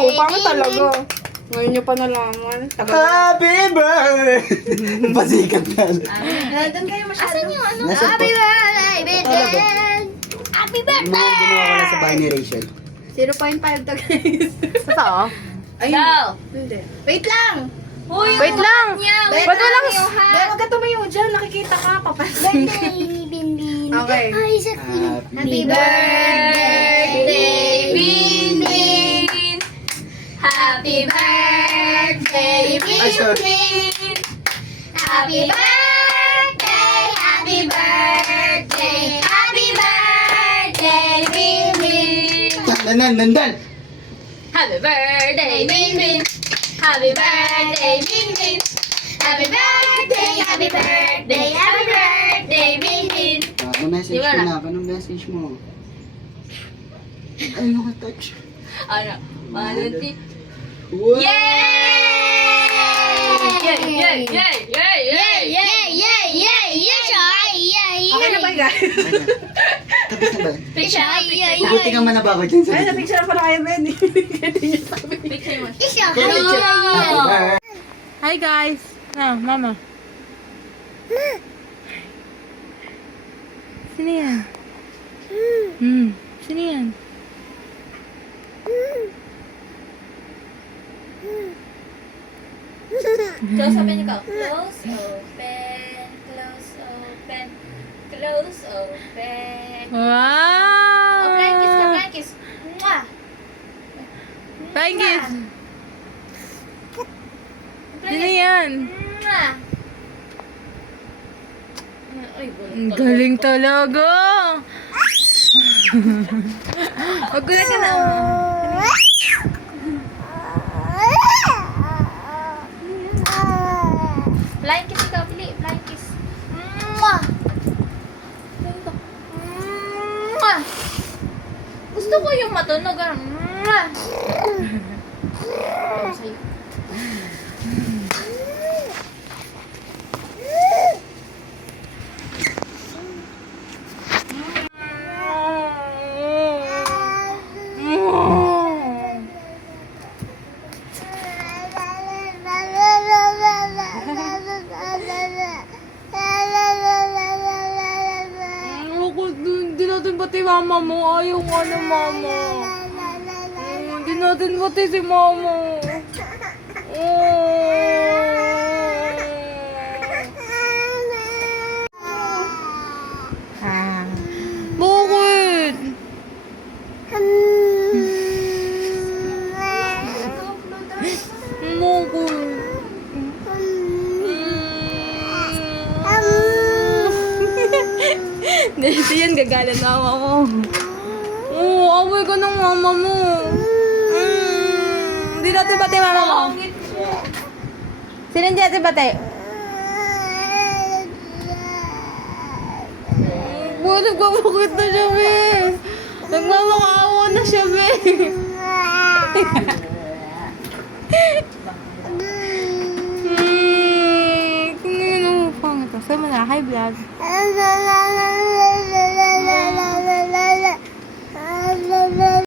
Oo, pangit talaga. Ngayon nyo pa nalaman. Happy birthday! Pasikat na. Doon kayo masyado. Asan yung ano? Nasa Happy po- birthday, baby! Happy Yung mga birthday! ginawa ko lang sa bahay ni Rachel. 0.5 to guys. Totoo? Ayun. Go! Hindi. Wait lang! Uy, Wait lang! Wait Ba't walang... yung hat. Huwag ka tumayo dyan. Nakikita ka. Papansin. Birthday, Binbin. Okay. Ay, sa queen. Happy birthday, Binbin. Happy birthday, Ay, sorry. Binbin. Happy birthday, happy birthday, happy birthday, Binbin. Nandal! Happy birthday, Binbin. Happy birthday, Binbin. Happy birthday, happy birthday, happy birthday, Binbin. Ano message Di ba mo na? na? Anong message mo? Ay, nakatouch. Ano? Malati. Wow! Yay! Yay! Yay! Yay! Yay! Yay! Yay! Yay! Yay! Yay! Okay na ba guys? Tapos na ba? Picture! Mabuti ka man na bago dyan sa Ay, na-picture pa na kayo, Ben. Hindi niyo sabi. Picture mo. Happy birthday! Hi guys! Ah, mama. Sino yan? Sino yan? Close open ko. Close open. Close open. Close open. Wow! Oh, flying kiss ka, flying kiss. Mwah! Flying kiss! Flying Sino kiss. yan? Mwah! Ay, Ang galing talaga! Magkula ka na. Flying kiss ikaw, pili. Flying kiss. Mwah! Mwah! Gusto ko yung matunog. Mwah! Ano sa'yo? Hindi natin pati mama mo. Ayaw nga na mama. Hindi natin pati si mama. Bakit? Dito yan, gagalan na mama mo. Oo, away ka ng mama mo. Hindi natin pati mama mo. Sino hindi natin pati? Buwan, nagmamakit na siya, be. Nagmamakaawa na siya, be. Kung yun ang pangit. Saan mo na? Hi, vlog.